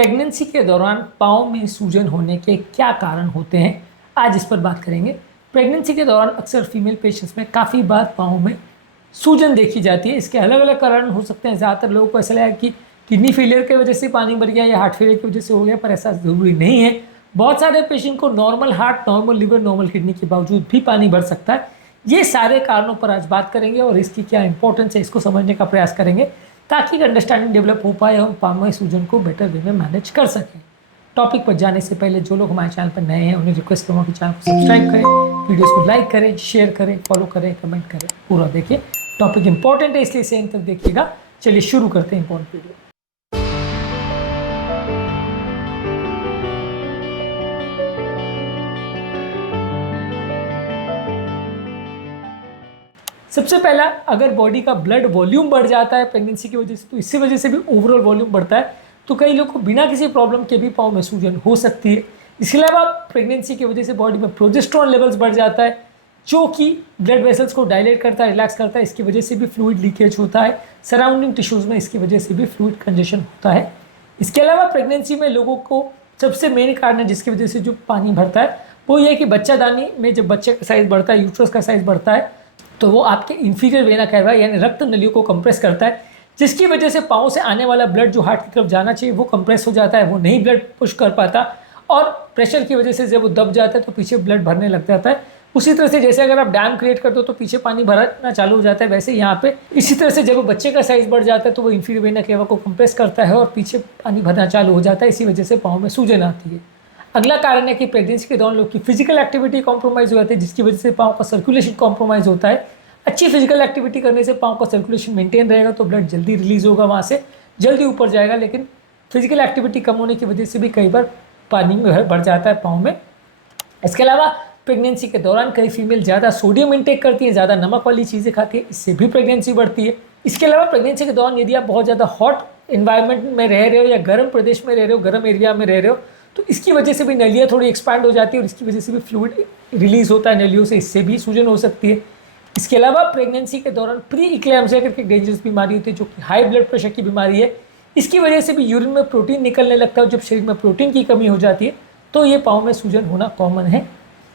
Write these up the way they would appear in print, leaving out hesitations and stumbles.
Pregnancy के दौरान पाँव में सूजन होने के क्या कारण होते हैं, आज इस पर बात करेंगे। प्रेगनेंसी के दौरान अक्सर फीमेल पेशेंट्स में काफ़ी बार पाँव में सूजन देखी जाती है। इसके अलग अलग कारण हो सकते हैं। ज़्यादातर लोगों को ऐसा लगा कि किडनी फेलियर की वजह से पानी भर गया या हार्ट फेलियर की वजह से हो गया, पर ऐसा ज़रूरी नहीं है। बहुत सारे पेशेंट को normal heart, normal liver, normal kidney के बावजूद भी पानी भर सकता है। ये सारे कारणों पर आज बात करेंगे और इसकी क्या इंपॉर्टेंस है, इसको समझने का प्रयास करेंगे ताकि एक अंडरस्टैंडिंग डेवलप हो पाए और पाँव में सूजन को बेटर वे में मैनेज कर सकें। टॉपिक पर जाने से पहले जो लोग हमारे चैनल पर नए हैं उन्हें रिक्वेस्ट करूँगा कि चैनल को सब्सक्राइब करें, वीडियोस को लाइक करें, शेयर करें, फॉलो करें, कमेंट करें, पूरा देखिए। टॉपिक इंपॉर्टेंट है इसलिए इसे अंत तक देखिएगा। चलिए शुरू करते हैं इंपॉर्टेंट वीडियो। सबसे पहला, अगर बॉडी का ब्लड वॉल्यूम बढ़ जाता है प्रेगनेंसी की वजह से, तो इसी वजह से भी ओवरऑल वॉल्यूम बढ़ता है। तो कई लोग को बिना किसी प्रॉब्लम के भी पाँव में सूजन हो सकती है। इसके अलावा प्रेगनेंसी की वजह से बॉडी में प्रोजेस्टेरॉन लेवल्स बढ़ जाता है, जो कि ब्लड वेसल्स को डायलेट करता है, रिलैक्स करता है। इसकी वजह से भी फ्लूइड लीकेज होता है सराउंडिंग टिश्यूज़ में, इसकी वजह से भी फ्लूइड कंजेशन होता है। इसके अलावा प्रेगनेंसी में लोगों को सबसे मेन कारण है जिसकी वजह से जो पानी भरता है वो ये है कि बच्चादानी में जब बच्चे का साइज़ बढ़ता है, यूट्रस का साइज़ बढ़ता है, तो वो आपके इंफीरियर वेना कैवा यानी रक्त नलियों को कंप्रेस करता है, जिसकी वजह से पाँव से आने वाला ब्लड जो हार्ट की तरफ जाना चाहिए वो कंप्रेस हो जाता है, वो नहीं ब्लड पुश कर पाता और प्रेशर की वजह से जब वो दब जाता है तो पीछे ब्लड भरने लग जाता है। उसी तरह से जैसे अगर आप डैम क्रिएट करते हो तो पीछे पानी भरना चालू हो जाता है, वैसे यहाँ पे इसी तरह से जब बच्चे का साइज़ बढ़ जाता है तो वो इंफीरियर वेना कैवा को कंप्रेस करता है और पीछे पानी भरना चालू हो जाता है। इसी वजह से पाँव में सूजन आती है। अगला कारण है कि प्रेगनेंसी के दौरान लोग की फिजिकल एक्टिविटी कॉम्प्रोमाइज़ हो जाती है, जिसकी वजह से पाँव का सर्कुलेशन कॉम्प्रोमाइज़ होता है। अच्छी फिजिकल एक्टिविटी करने से पाँव का सर्कुलेशन मेंटेन रहेगा तो ब्लड जल्दी रिलीज होगा, वहाँ से जल्दी ऊपर जाएगा। लेकिन फिजिकल एक्टिविटी कम होने की वजह से भी कई बार पानी में बढ़ जाता है पाँव में। इसके अलावा प्रेगनेंसी के दौरान कई फीमेल ज़्यादा सोडियम इंटेक करती है, ज़्यादा नमक वाली चीज़ें खाती है, इससे भी प्रेगनेंसी बढ़ती है। इसके अलावा प्रेगनेंसी के दौरान यदि आप बहुत ज़्यादा हॉट इन्वायरमेंट में रह रहे हो या गर्म प्रदेश में रह रहे हो, गर्म एरिया में रह रहे हो, तो इसकी वजह से भी नलियाँ थोड़ी एक्सपैंड हो जाती है और इसकी वजह से भी फ्लूइड रिलीज होता है नलियों से, इससे भी सूजन हो सकती है। इसके अलावा प्रेगनेंसी के दौरान प्री इक्लेम्सिया करके डेंजरस बीमारी होती है जो कि हाई ब्लड प्रेशर की बीमारी है। इसकी वजह से भी यूरिन में प्रोटीन निकलने लगता है, जब शरीर में प्रोटीन की कमी हो जाती है तो ये पाँव में सूजन होना कॉमन है।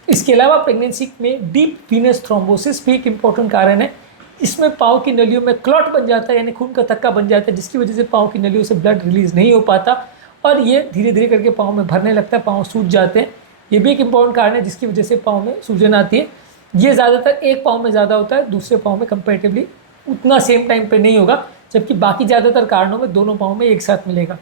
इसके अलावा प्रेगनेंसी में डीप वीनस थ्रोम्बोसिस भी एक इम्पॉर्टेंट कारण है। इसमें पाँव की नलियों में क्लॉट बन जाता है यानी खून का थक्का बन जाता है, जिसकी वजह से पाँव की नलियों से ब्लड रिलीज नहीं हो पाता और ये धीरे धीरे करके पाँव में भरने लगता है, पाँव सूज जाते हैं। ये भी एक इम्पॉर्टेंट कारण है जिसकी वजह से पाँव में सूजन आती है। ये ज़्यादातर एक पाँव में ज़्यादा होता है, दूसरे पाँव में कंपैरेटिवली उतना सेम टाइम पे नहीं होगा, जबकि बाकी ज़्यादातर कारणों में दोनों पाँव में एक साथ मिलेगा।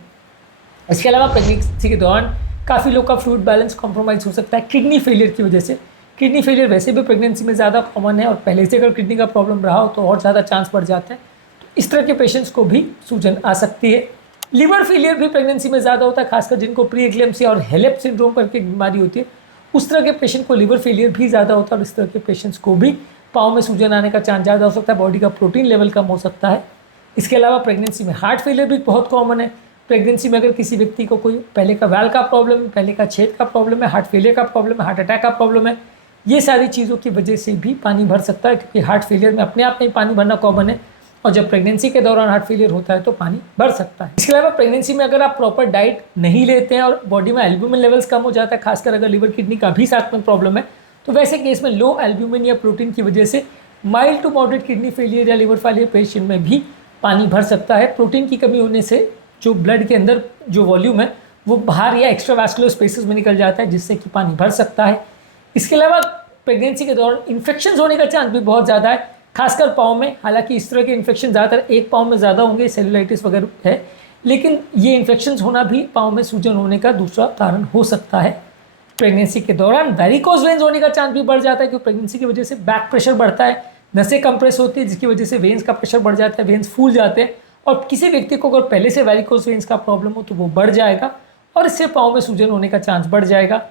इसके अलावा प्रेगनेंसी के दौरान काफ़ी लोग का फ्लूइड बैलेंस कॉम्प्रोमाइज़ हो सकता है किडनी फेलियर की वजह से। किडनी फेलियर वैसे भी प्रेगनेंसी में ज़्यादा कॉमन है और पहले से अगर किडनी का प्रॉब्लम रहा हो तो और ज़्यादा चांस बढ़ जाते हैं, तो इस तरह के पेशेंट्स को भी सूजन आ सकती है। लिवर फेलियर भी प्रेगनेंसी में ज़्यादा होता है, खासकर जिनको प्री एक्लेम्सिया और हेलेप सिंड्रोम करके बीमारी होती है, उस तरह के पेशेंट को लिवर फेलियर भी ज़्यादा होता है और इस तरह के पेशेंट्स को भी पाँव में सूजन आने का चांस ज़्यादा हो सकता है, बॉडी का प्रोटीन लेवल कम हो सकता है। इसके अलावा प्रेगनेंसी में हार्ट फेलियर भी बहुत कॉमन है। प्रेगनेंसी में अगर किसी व्यक्ति को कोई पहले का वाल्व का प्रॉब्लम है, पहले का छेद का प्रॉब्लम है, हार्ट फेलियर का प्रॉब्लम है, हार्ट अटैक का प्रॉब्लम है, ये सारी चीज़ों की वजह से भी पानी भर सकता है, क्योंकि हार्ट फेलियर में अपने आप में पानी भरना कॉमन है और जब प्रेगनेंसी के दौरान हार्ट फेलियर होता है तो पानी भर सकता है। इसके अलावा प्रेगनेंसी में अगर आप प्रॉपर डाइट नहीं लेते हैं और बॉडी में एल्ब्यूमिन लेवल्स कम हो जाता है, खासकर अगर लिवर किडनी का भी साथ में प्रॉब्लम है, तो वैसे केस में लो एल्ब्यूमिन या प्रोटीन की वजह से mild to moderate kidney failure या लिवर फेलियर पेशेंट में भी पानी भर सकता है। प्रोटीन की कमी होने से जो ब्लड के अंदर जो वॉल्यूम है वो बाहर या एक्स्ट्रावास्कुलर स्पेसेस में निकल जाता है, जिससे कि पानी भर सकता है। इसके अलावा प्रेगनेंसी के दौरान इन्फेक्शन होने का चांस भी बहुत ज़्यादा है, खासकर पाँव में। हालांकि इस तरह के इन्फेक्शन ज़्यादातर एक पाँव में ज़्यादा होंगे, सेलुलाइटिस वगैरह है, लेकिन ये इन्फेक्शन होना भी पाँव में सूजन होने का दूसरा कारण हो सकता है। प्रेगनेंसी के दौरान वेरिकोज वेन्स होने का चांस भी बढ़ जाता है, क्योंकि प्रेगनेंसी की वजह से बैक प्रेशर बढ़ता है, नसें कंप्रेस होती है, जिसकी वजह से वेन्स का प्रेशर बढ़ जाता है, वेन्स फूल जाते हैं और किसी व्यक्ति को अगर पहले से वेरिकोज वेन्स का प्रॉब्लम हो तो वो बढ़ जाएगा और इससे पाँव में सूजन होने का चांस बढ़ जाएगा।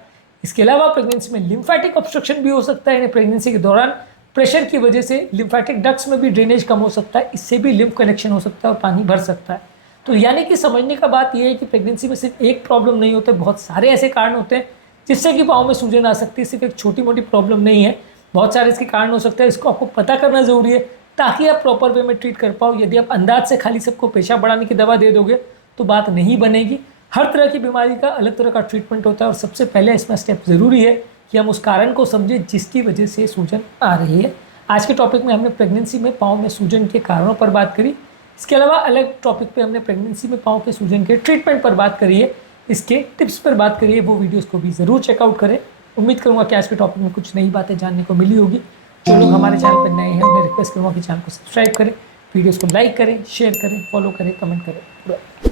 इसके अलावा प्रेगनेंसी में लिम्फेटिक ऑब्स्ट्रक्शन भी हो सकता है, यानी प्रेगनेंसी के दौरान प्रेशर की वजह से लिम्फेटिक डक्ट्स में भी ड्रेनेज कम हो सकता है, इससे भी लिम्फ कनेक्शन हो सकता है और पानी भर सकता है। तो यानी कि समझने का बात यह है कि प्रेगनेंसी में सिर्फ एक प्रॉब्लम नहीं होता, बहुत सारे ऐसे कारण होते हैं जिससे कि पाँव में सूजन आ सकती है। सिर्फ एक छोटी मोटी प्रॉब्लम नहीं है, बहुत सारे इसके कारण हो सकते हैं। इसको आपको पता करना ज़रूरी है ताकि आप प्रॉपर वे में ट्रीट कर पाओ। यदि आप अंदाज से खाली सबको पेशाब बढ़ाने की दवा दे दोगे तो बात नहीं बनेगी। हर तरह की बीमारी का अलग तरह का ट्रीटमेंट होता है और सबसे पहले इसमें स्टेप ज़रूरी है कि हम उस कारण को समझें जिसकी वजह से सूजन आ रही है। आज के टॉपिक में हमने प्रेगनेंसी में पाँव में सूजन के कारणों पर बात करी। इसके अलावा अलग टॉपिक पे हमने प्रेगनेंसी में पाँव के सूजन के ट्रीटमेंट पर बात करी है, इसके टिप्स पर बात करी है। वो वीडियोज़ को भी ज़रूर चेकआउट करें। उम्मीद करूँगा कि आज के टॉपिक में कुछ नई बातें जानने को मिली होगी। जो लोग हमारे चैनल पर नए हैं उन्हें रिक्वेस्ट करूँगा कि चैनल को सब्सक्राइब करें, वीडियोज़ को लाइक करें, शेयर करें, फॉलो करें, कमेंट करें।